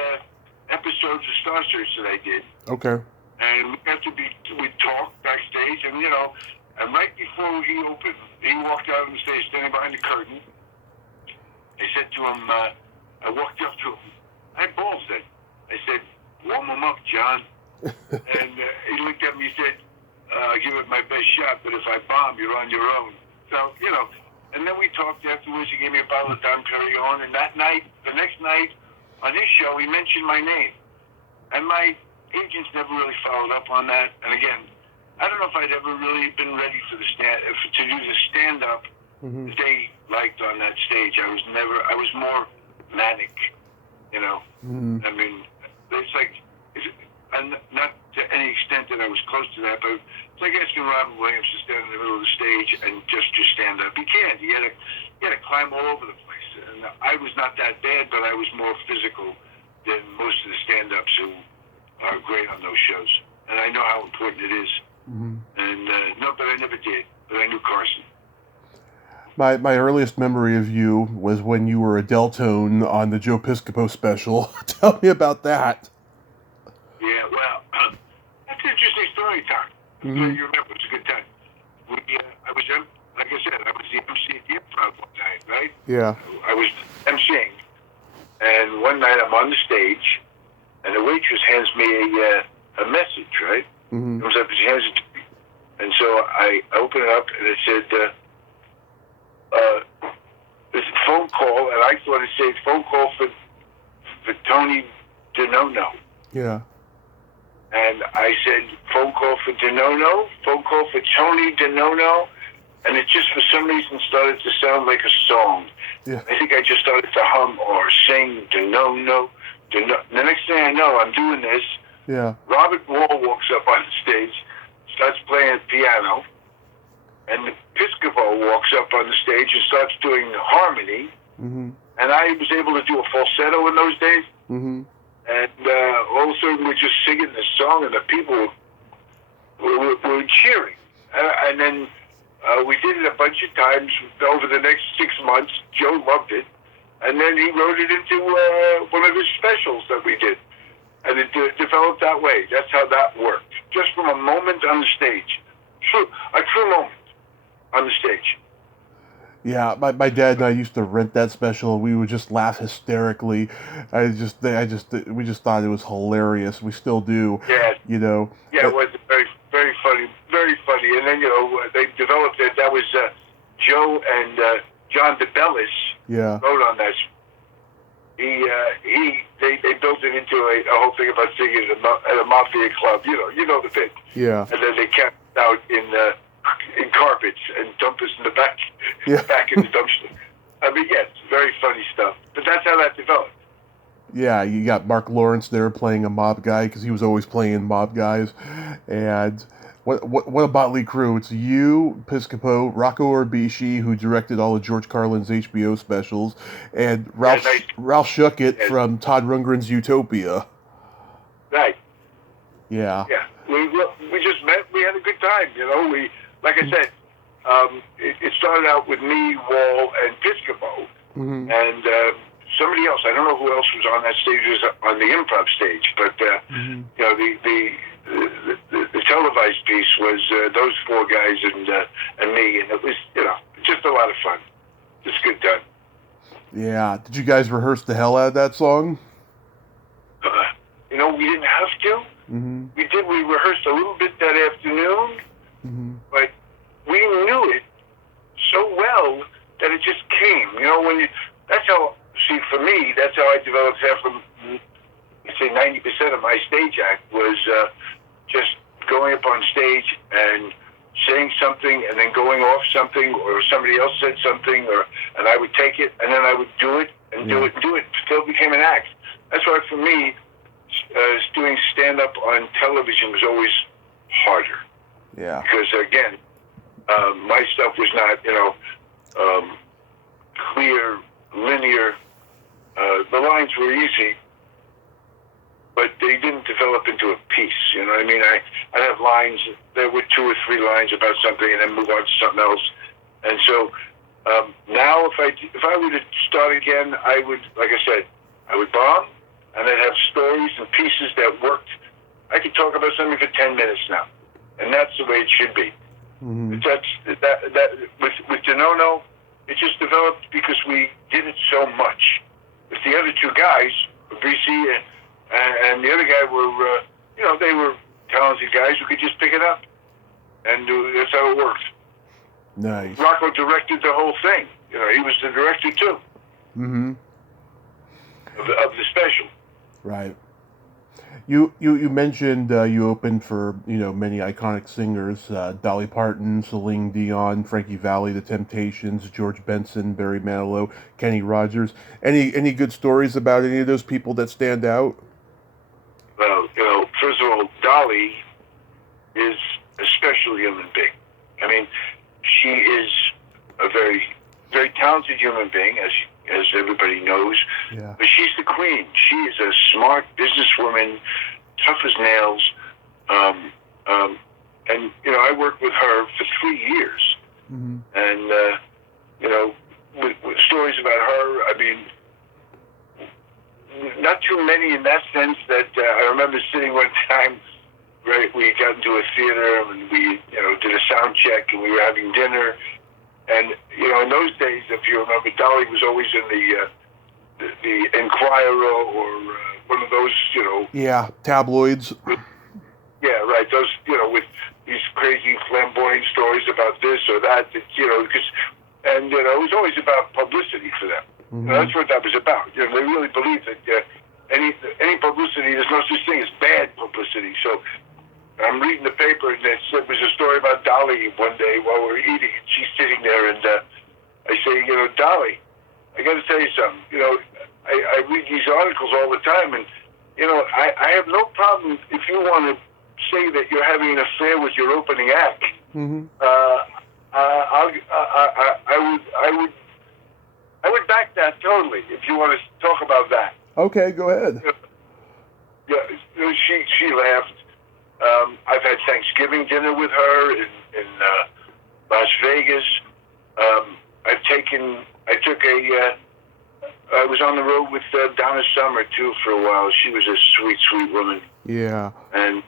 episodes of Star Search that I did. Okay. And we talked backstage, and, and right before he opened, he walked out on the stage, standing behind the curtain. I said to him, I walked up to him. I balls it. I said, warm him up, John. And he looked at me and said, I'll give it my best shot, but if I bomb, you're on your own. So, and then we talked afterwards. He gave me a bottle of Dom Perignon. And that night, the next night, on his show, he mentioned my name. And my agents never really followed up on that. And again, I don't know if I'd ever really been ready for to Mm-hmm. they liked on that stage. I was more manic, you know. Mm-hmm. I mean, it's like, and not to any extent that I was close to that, but it's like asking Robin Williams to stand in the middle of the stage and just stand up. He can't. You gotta climb all over the place. And I was not that bad, but I was more physical than most of the stand-ups who are great on those shows. And I know how important it is. Mm-hmm. And no, but I never did. But I knew Carson. My earliest memory of you was when you were a Deltone on the Joe Piscopo special. Tell me about that. Yeah, well, that's an interesting story, Tom. I'm glad you remember. It's a good time. Like I said, I was the MC at the Improv one night, right? Yeah. I was MCing, and one night I'm on the stage, and the waitress hands me a message, right? Mm-hmm. Comes up and she hands it to me. And so I open it up, and it said, there's a phone call, and I thought it said phone call for Tony DeNono. Yeah. And I said, phone call for DeNono, phone call for Tony DeNono, and it just for some reason started to sound like a song. Yeah. I think I just started to hum or sing DeNono. The next thing I know, I'm doing this. Yeah. Robert Wall walks up on the stage, starts playing piano, and Piscopo walks up on the stage and starts doing harmony. Mm-hmm. And I was able to do a falsetto in those days. Mm-hmm. And all of a sudden, we're just singing this song, and the people were cheering. And then we did it a bunch of times over the next 6 months. Joe loved it. And then he wrote it into one of his specials that we did. And it developed that way. That's how that worked. Just from a moment on the stage. A true moment on the stage. Yeah, my dad and I used to rent that special. We would just laugh hysterically. We just thought it was hilarious. We still do. Yeah. You know. Yeah, it was very, very funny, very funny. And then they developed it. That was Joe and John DeBellis. Yeah. Wrote on that. They built it into a whole thing about singing at a mafia club. You know the bit. Yeah. And then they camped out in carpets and dump us in the back, Yeah. back in the dumpster. I mean, yeah, it's very funny stuff. But that's how that developed. Yeah, you got Mark Lawrence there playing a mob guy because he was always playing mob guys. And what a motley crew! It's you, Piscopo, Rocco Orbishi, who directed all of George Carlin's HBO specials, and Ralph Schuckett from Todd Rundgren's Utopia. Right. Yeah. Yeah. We just met. We had a good time. Like I said, it started out with me, Wall, and Piscopo, Mm-hmm. and somebody else. I don't know who else was on that stage, was on the improv stage, but Mm-hmm. the televised piece was those four guys and me, and it was just a lot of fun. Just good time. Yeah. Did you guys rehearse the hell out of that song? We didn't have to. Mm-hmm. We did. We rehearsed a little bit that afternoon, Mm-hmm. but we knew it so well that it just came. That's how. See, for me, that's how I developed half of, I'd say 90% of my stage act was just going up on stage and saying something and then going off something, or somebody else said something, and I would take it and then I would do it and do it and do it. It still became an act. That's why for me, doing stand-up on television was always harder. Yeah. Because again, my stuff was not, clear, linear. The lines were easy, but they didn't develop into a piece. You know what I mean? I'd have lines, there were 2 or 3 lines about something and then move on to something else. And so now if I were to start again, I would, like I said, I would bomb, and I'd have stories and pieces that worked. I could talk about something for 10 minutes now, and that's the way it should be. Mm-hmm. With DeNono, it just developed because we did it so much. With the other 2 guys, BC and the other guy were, they were talented guys who could just pick it up, and that's how it worked. Nice. Rocco directed the whole thing. He was the director too. Mm-hmm. Of the special. Right. You mentioned you opened for many iconic singers: Dolly Parton, Celine Dion, Frankie Valli, The Temptations, George Benson, Barry Manilow, Kenny Rogers. Any good stories about any of those people that stand out? Well, first of all, Dolly is a special human being. I mean, she is a very, very talented human being, as everybody knows. Yeah. But she's the queen. She is a smart businesswoman, tough as nails. Um, and I worked with her for 3 years, Mm-hmm. and with stories about her. I mean, not too many in that sense. That I remember sitting one time. Right, we got into a theater and we, did a sound check and we were having dinner. And in those days, if you remember, Dolly was always in the Enquirer or one of those, Yeah, tabloids. yeah, right, those, with these crazy flamboyant stories about this or that, because, and it was always about publicity for them. Mm-hmm. That's what that was about. They really believed that any publicity, there's no such thing as bad publicity. So I'm reading the paper, and it was a story about Dolly one day while we were eating, and she's sitting there, and I say, Dolly, I got to tell you something. I read these articles all the time, and I have no problem if you want to say that you're having an affair with your opening act. Mm-hmm. I would back that totally if you want to talk about that. Okay, go ahead. Yeah, she laughed. I've had Thanksgiving dinner with her in Las Vegas. I was on the road with Donna Summer too for a while. She was a sweet, sweet woman. Yeah. And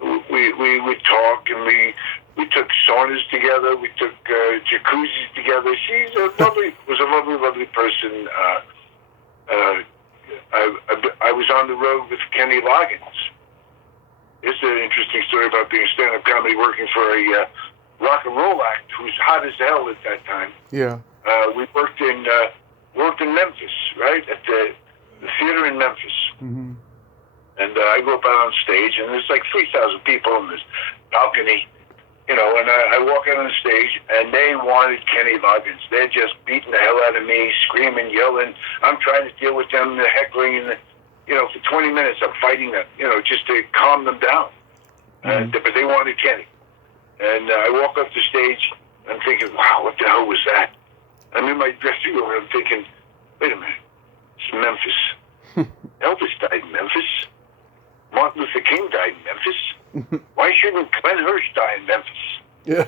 we would talk, and we took saunas together. We took jacuzzis together. She's was a lovely, lovely person. I was on the road with Kenny Loggins. It's an interesting story about being stand-up comedy working for a rock and roll act who's hot as hell at that time. Yeah. We worked in Memphis, right, at the theater in Memphis. Mm-hmm. And I go up out on stage, and there's like 3,000 people in this balcony, and I walk out on the stage, and they wanted Kenny Loggins. They're just beating the hell out of me, screaming, yelling. I'm trying to deal with them, the heckling, and for 20 minutes, I'm fighting them, just to calm them down. Mm-hmm. But they wanted Kenny. And I walk up the stage, I'm thinking, wow, what the hell was that? I'm in my dressing room, and I'm thinking, wait a minute, it's Memphis. Elvis died in Memphis. Martin Luther King died in Memphis. Why shouldn't Glenn Hirsch die in Memphis? Yeah.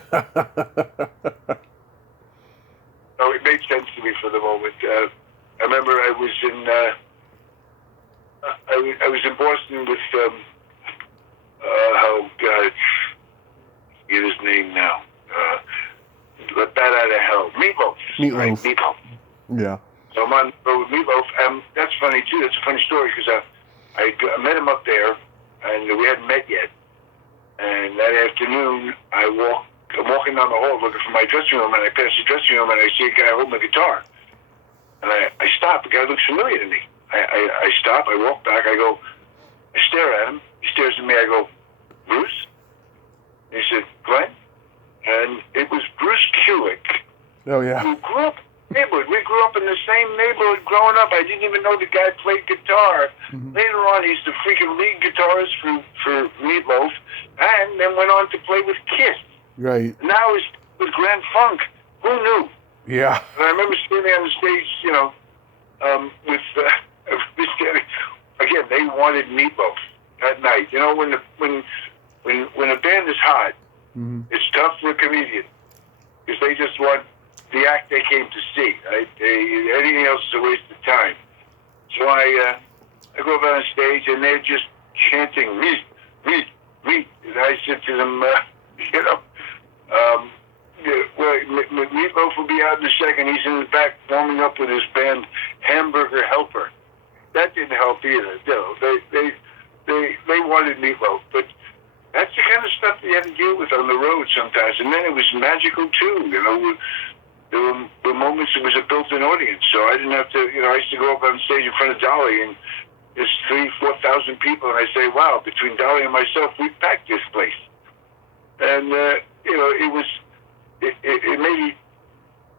So it made sense to me for the moment. I remember I was in Boston with oh God, get his name now. Let that out of hell. Meatloaf. Meatloaf. Right? Meatloaf. Yeah. So I'm on the road with Meatloaf. That's funny too. That's a funny story because I met him up there, and we hadn't met yet. And that afternoon, I'm walking down the hall looking for my dressing room, and I pass the dressing room, and I see a guy holding a guitar. And I stop. The guy looks familiar to me. I stop. I walk back. I stare at him. He stares at me. I go, Bruce? And he said, Glenn? And it was Bruce Kulick. Oh, yeah. Who grew up in the neighborhood. We grew up in the same neighborhood growing up. I didn't even know the guy played guitar. Mm-hmm. Later on, he's the freaking lead guitarist for Meatloaf, and then went on to play with Kiss. Right. Now he's with Grand Funk. Who knew? Yeah. And I remember standing on the stage, with again, they wanted Meatloaf that night. When a band is hot, mm-hmm. It's tough for a comedian because they just want the act they came to see. Right? Anything else is a waste of time. So I go up on stage and they're just chanting meat. And I said to them, Meatloaf will be out in a second. He's in the back warming up with his band Hamburger Helper. That didn't help either. They wanted Meatloaf, but that's the kind of stuff you had to deal with on the road sometimes. And then it was magical too. There were moments it was a built-in audience, so I didn't have to. I used to go up on stage in front of Dolly, and there's 3,000-4,000 people, and I say, wow, between Dolly and myself, we packed this place. And, it made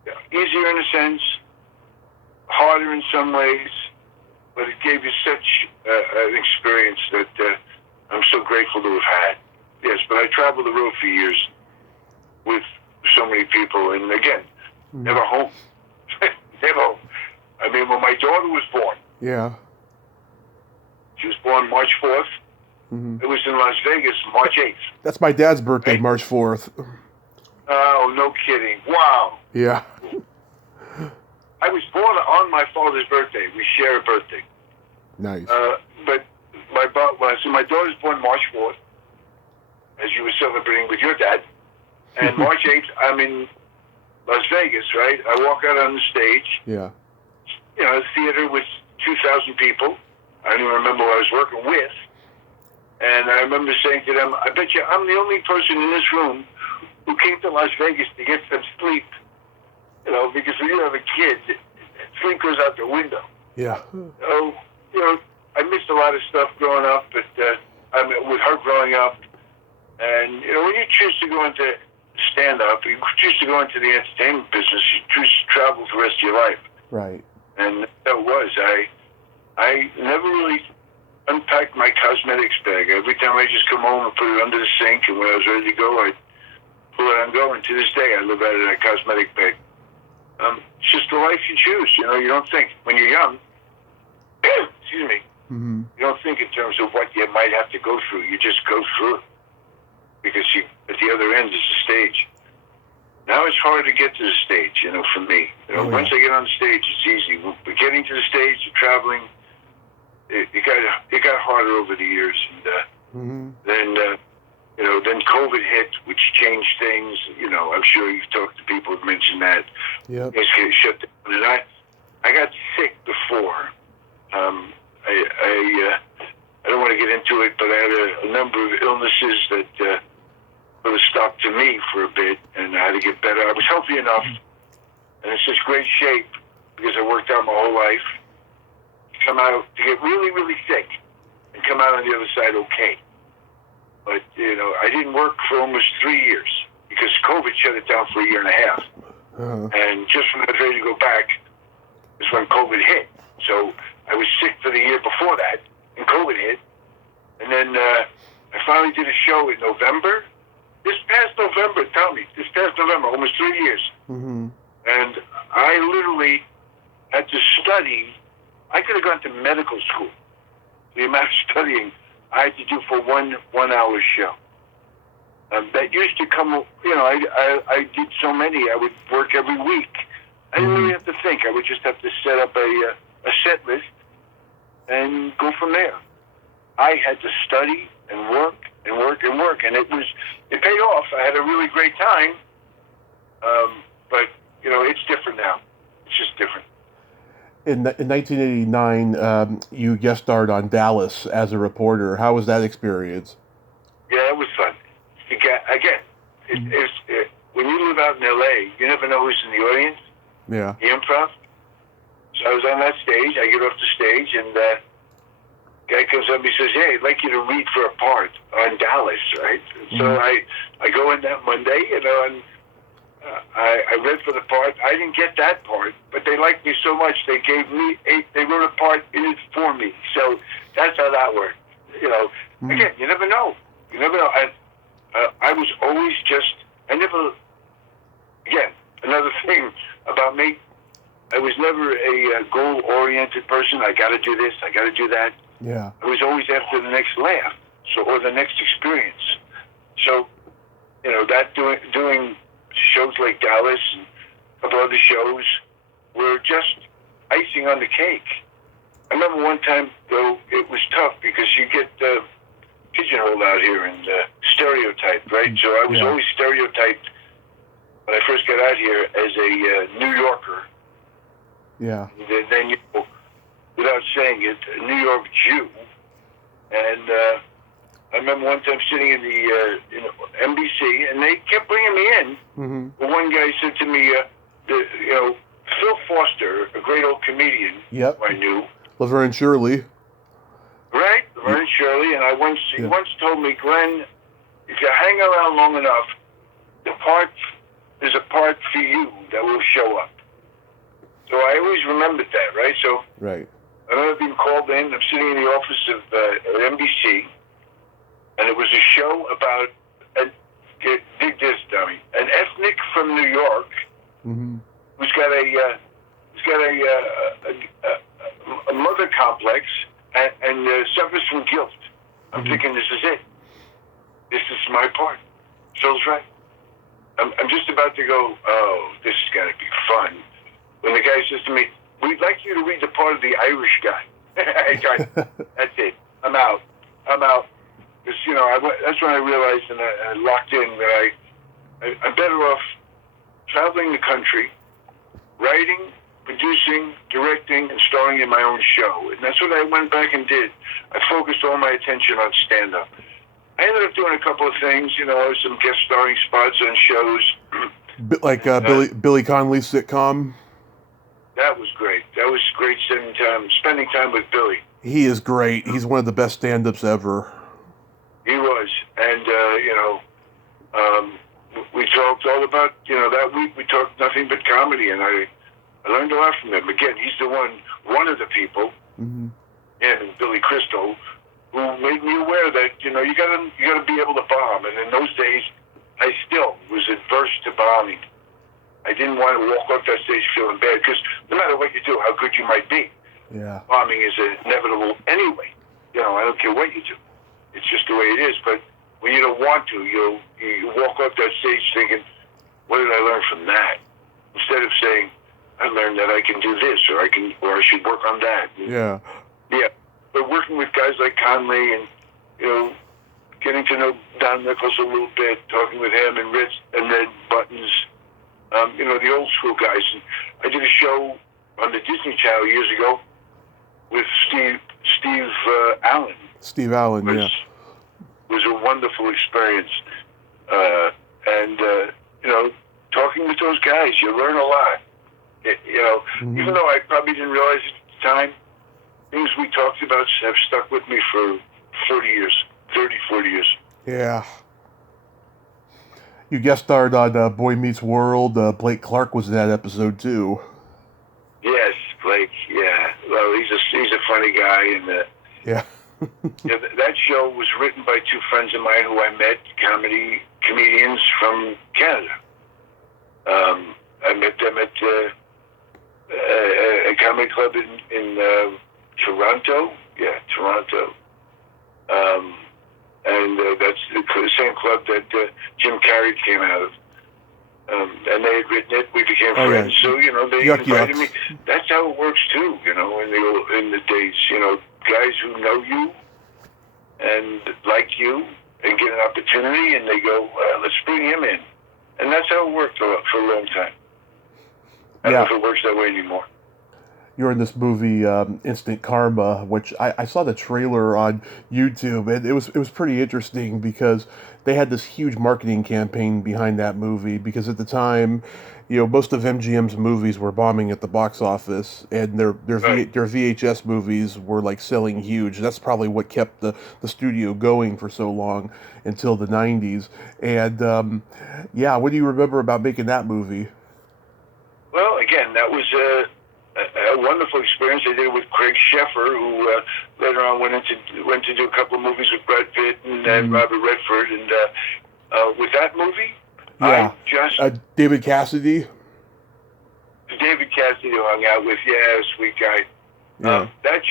it easier in a sense, harder in some ways, but it gave you such an experience that I'm so grateful to have had. Yes, but I traveled the road for years with so many people, and again, never home. Never home. I mean, when my daughter was born, Yeah. she was born March 4th. Mm-hmm. It was in Las Vegas, March 8th. That's my dad's birthday, Right? March 4th. Oh, no kidding. Wow. Yeah. I was born on my father's birthday. We share a birthday. Nice. But my daughter's born March 4th, as you were celebrating with your dad. And March 8th, I'm in Las Vegas, right? I walk out on the stage. Yeah. You know, the theater with 2,000 people. I don't even remember who I was working with. And I remember saying to them, I bet you I'm the only person in this room who came to Las Vegas to get some sleep. You know, because when you have a kid, sleep goes out the window. Yeah. So, you know, I missed a lot of stuff growing up, but I mean, with her growing up. And, you know, when you choose to go into stand-up, you choose to go into the entertainment business, you choose to travel the rest of your life. Right. And that was, I never really unpacked my cosmetics bag. Every time I just come home and put it under the sink, and when I was ready to go, I'd pull it and go. And to this day, I live out of that cosmetic bag. It's just the life you choose. You know, you don't think when you're young. Excuse me. Mm-hmm. You don't think in terms of what you might have to go through. You just go through it because you at the other end is the stage. Now it's hard to get to the stage. You know, for me. You know, once I get on the stage, it's easy. But getting to the stage, traveling, it got harder over the years, and then. You know, then COVID hit, which changed things. You know, I'm sure you've talked to people who've mentioned that. Yep. It's getting shut down. And I got sick before. I don't want to get into it, but I had a number of illnesses that put a stop to me for a bit, and I had to get better. I was healthy enough, and in such great shape because I worked out my whole life. To get really, really sick, and come out on the other side okay. But, you know, I didn't work for almost 3 years because COVID shut it down for 1.5 years. And just when I was ready to go back is when COVID hit. So I was sick for the year before that, and COVID hit. And then I finally did a show in November. This past November, almost 3 years. Mm-hmm. And I literally had to study. I could have gone to medical school. The amount of studying I had to do for one hour show. That used to come, you know, I did so many. I would work every week. I didn't really have to think. I would just have to set up a set list and go from there. I had to study and work and work and work, and it paid off. I had a really great time, but, you know, it's different now. It's just different. In 1989, you guest starred on Dallas as a reporter. How was that experience? Yeah, it was fun. When you live out in L.A., you never know who's in the audience. Yeah. The improv. So I was on that stage. I get off the stage, and guy comes up and he says, "Hey, I'd like you to read for a part on Dallas, right?" So I go in that Monday, you know, and I read for the part. I didn't get that part, but they liked me so much they wrote a part in it for me. So that's how that worked. You know, again, you never know. You never know. I was always again, another thing about me, I was never a goal-oriented person. I got to do this, I got to do that. Yeah. I was always after the next laugh, or the next experience. So, you know, that doing shows like Dallas and a couple other shows were just icing on the cake. I remember one time, though, it was tough because you get pigeonholed out here and stereotyped, right? So I was always stereotyped when I first got out here as a New Yorker. Yeah. And then, you know, without saying it, a New York Jew. And I remember one time sitting in the NBC, and they kept bringing me in. Mm-hmm. But one guy said to me, Phil Foster, a great old comedian, Yep. I knew. Laverne and Shirley. Right, Laverne and Shirley. And he once told me, Glenn, if you hang around long enough, there's a part for you that will show up. So I always remembered that, right? So Right. I remember being called in. I'm sitting in the office of NBC, and it was a show about dig this, dummy, an ethnic from New York who's got a mother complex and suffers from guilt. I'm thinking, this is it. This is my part. Phil's right. I'm just about to go, oh, this is going to be fun. When the guy says to me, we'd like you to read the part of the Irish guy. I go, that's it. I'm out. Because, that's when I realized and I locked in that I'm better off traveling the country, writing, producing, directing, and starring in my own show. And that's what I went back and did. I focused all my attention on stand-up. I ended up doing a couple of things, some guest starring spots on shows. Like Billy Connolly's sitcom. That was great. That was great spending time with Billy. He is great. He's one of the best stand-ups ever. He was. And, we talked all about, that week we talked nothing but comedy, and I learned a lot from him. Again, he's one of the people, him and Billy Crystal, who made me aware that, you gotta be able to bomb. And in those days, I still was adverse to bombing. I didn't want to walk off that stage feeling bad, because no matter what you do, how good you might be, bombing is inevitable anyway. I don't care what you do. It's just the way it is. But when you don't want to, you walk off that stage thinking, what did I learn from that? Instead of saying, I learned that I can do this, or I should work on that. Yeah. Yeah. But working with guys like Conley and, getting to know Don Nichols a little bit, talking with him and Red Buttons, the old school guys. And I did a show on the Disney Channel years ago with Steve Allen. Steve Allen, was a wonderful experience. Talking with those guys, you learn a lot. Even though I probably didn't realize at the time, things we talked about have stuck with me for 40 years. Yeah. You guest starred on Boy Meets World. Blake Clark was in that episode too. Yes, Blake. Yeah. Well, he's a funny guy, and yeah. That show was written by two friends of mine who I met, comedians from Canada. I met them at a comedy club in Toronto. Yeah, Toronto. That's the same club that Jim Carrey came out of. And they had written it. We became friends. Yeah. So, they invited me. That's how it works, too, in the days. Guys who know you and like you and get an opportunity, and they go, well, let's bring him in. And that's how it worked for a long time. I don't know if it works that way anymore. You're in this movie, Instant Karma, which I saw the trailer on YouTube, and it was pretty interesting because they had this huge marketing campaign behind that movie, because at the time, most of MGM's movies were bombing at the box office, and their VHS movies were like selling huge. That's probably what kept the studio going for so long until the 90s. And what do you remember about making that movie? Well, again, that was a wonderful experience. I did it with Craig Sheffer, who later on went to do a couple of movies with Brad Pitt and Robert Redford. And with that movie, David Cassidy. David Cassidy hung out with, sweet guy. Yeah. That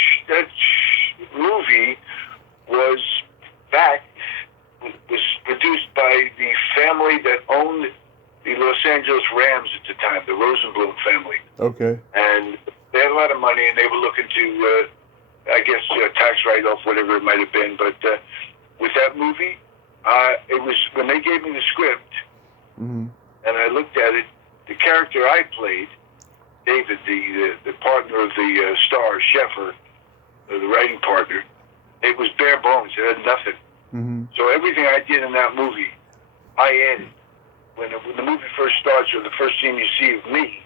movie was produced by the family that owned the Los Angeles Rams at the time, the Rosenblum family. Okay. And they had a lot of money, and they were looking to, tax write-off, whatever it might have been. But with that movie, it was when they gave me the script, and I looked at it, the character I played, David, the partner of the star, Sheffer, the writing partner, it was bare bones. It had nothing. So everything I did in that movie, I added. When the movie first starts, or the first scene you see of me,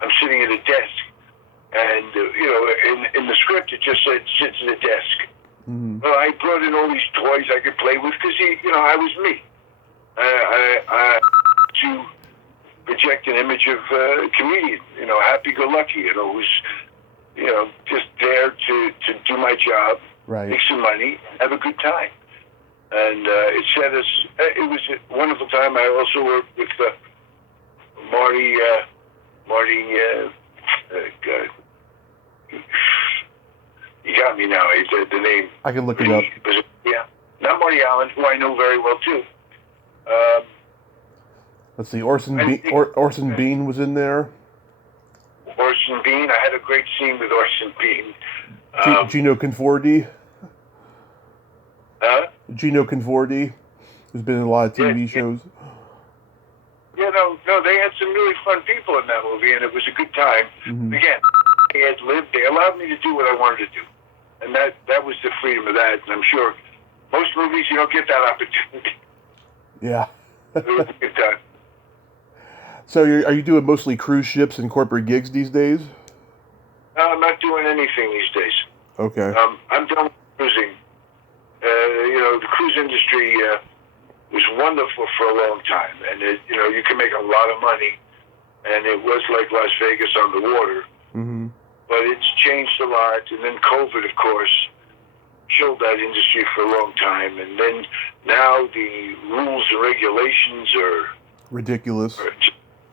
I'm sitting at a desk. And, in the script, it just said, sits at a desk. Mm-hmm. Well, I brought in all these toys I could play with because, I was me. To project an image of a comedian, happy-go-lucky, who's, just there to do my job, Right. make some money, have a good time. And it set us, it was a wonderful time. I also worked with Marty, you got me now, the name. I can look it up. Yeah, not Marty Allen, who I know very well, too. Let's see, Orson Bean was in there. Orson Bean, I had a great scene with Orson Bean. Gino Conforti. Huh? Gino Conforti, who's been in a lot of TV shows. Yeah, no, they had some really fun people in that movie, and it was a good time. Mm-hmm. Again, they allowed me to do what I wanted to do. And that was the freedom of that. And I'm sure most movies, you don't get that opportunity. Yeah. It was a good time. So are you doing mostly cruise ships and corporate gigs these days? No, I'm not doing anything these days. Okay. I'm done with cruising. The cruise industry was wonderful for a long time. And, you can make a lot of money. And it was like Las Vegas on the water. Mm-hmm. But it's changed a lot. And then COVID, of course, killed that industry for a long time. And then now the rules and regulations are ridiculous.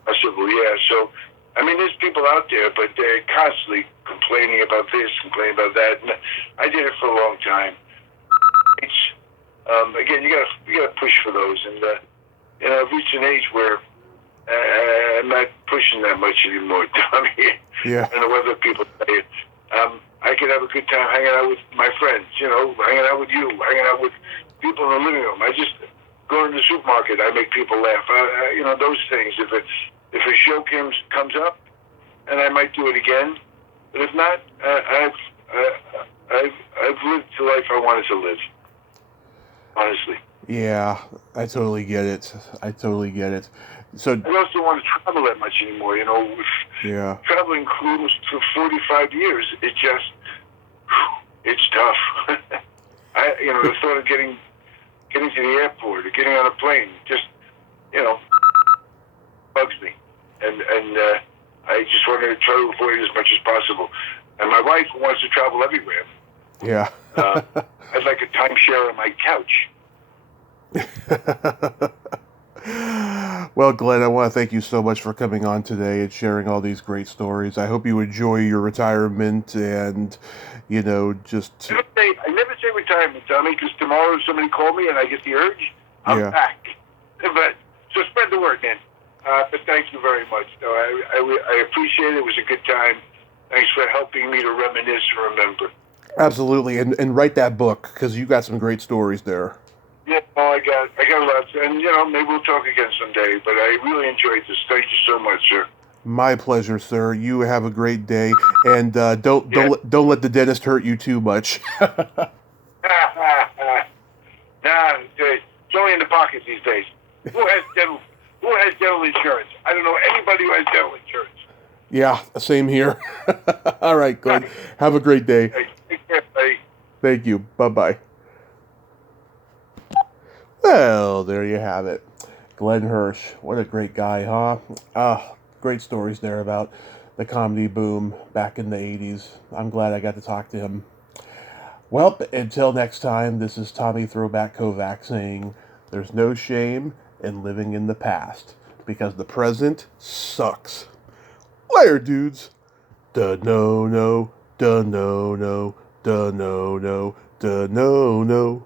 Possible, yeah. So, there's people out there, but they're constantly complaining about this, complaining about that. And I did it for a long time. It's again, you gotta push for those, and I've reached an age where I'm not pushing that much anymore, Tommy. Yeah. And the other people say it. I could have a good time hanging out with my friends, hanging out with you, hanging out with people in the living room. I just go to the supermarket. I make people laugh. Those things. If a show comes up, and I might do it again, but if not, I've lived the life I wanted to live. Honestly. Yeah, I totally get it. So I also don't want to travel that much anymore. Yeah. Traveling cruise for 45 years, it's tough. The thought of getting to the airport or getting on a plane just, bugs me. And I just want to try to avoid it as much as possible. And my wife wants to travel everywhere. Yeah. I'd like a timeshare on my couch. Well, Glenn, I want to thank you so much for coming on today and sharing all these great stories. I hope you enjoy your retirement and, just... I never say retirement, Tommy, because tomorrow if somebody called me and I get the urge, I'm back. But so spread the word, man. But thank you very much. No, I appreciate it. It was a good time. Thanks for helping me to reminisce and remember. Absolutely, and write that book, because you got some great stories there. Yeah, I got lots, and maybe we'll talk again someday. But I really enjoyed this. Thank you so much, sir. My pleasure, sir. You have a great day, and don't let the dentist hurt you too much. Nah, it's only in the pocket these days. Who has dental insurance? I don't know anybody who has dental insurance. Yeah, same here. All right, Glenn. Have a great day. Hey, take care, buddy. Thank you. Bye-bye. Well, there you have it. Glenn Hirsch. What a great guy, huh? Great stories there about the comedy boom back in the 80s. I'm glad I got to talk to him. Well, until next time, this is Tommy Throwback Kovac saying, there's no shame in living in the past, because the present sucks. Later, dudes. Da-no-no, da-no-no, da-no-no, da-no-no.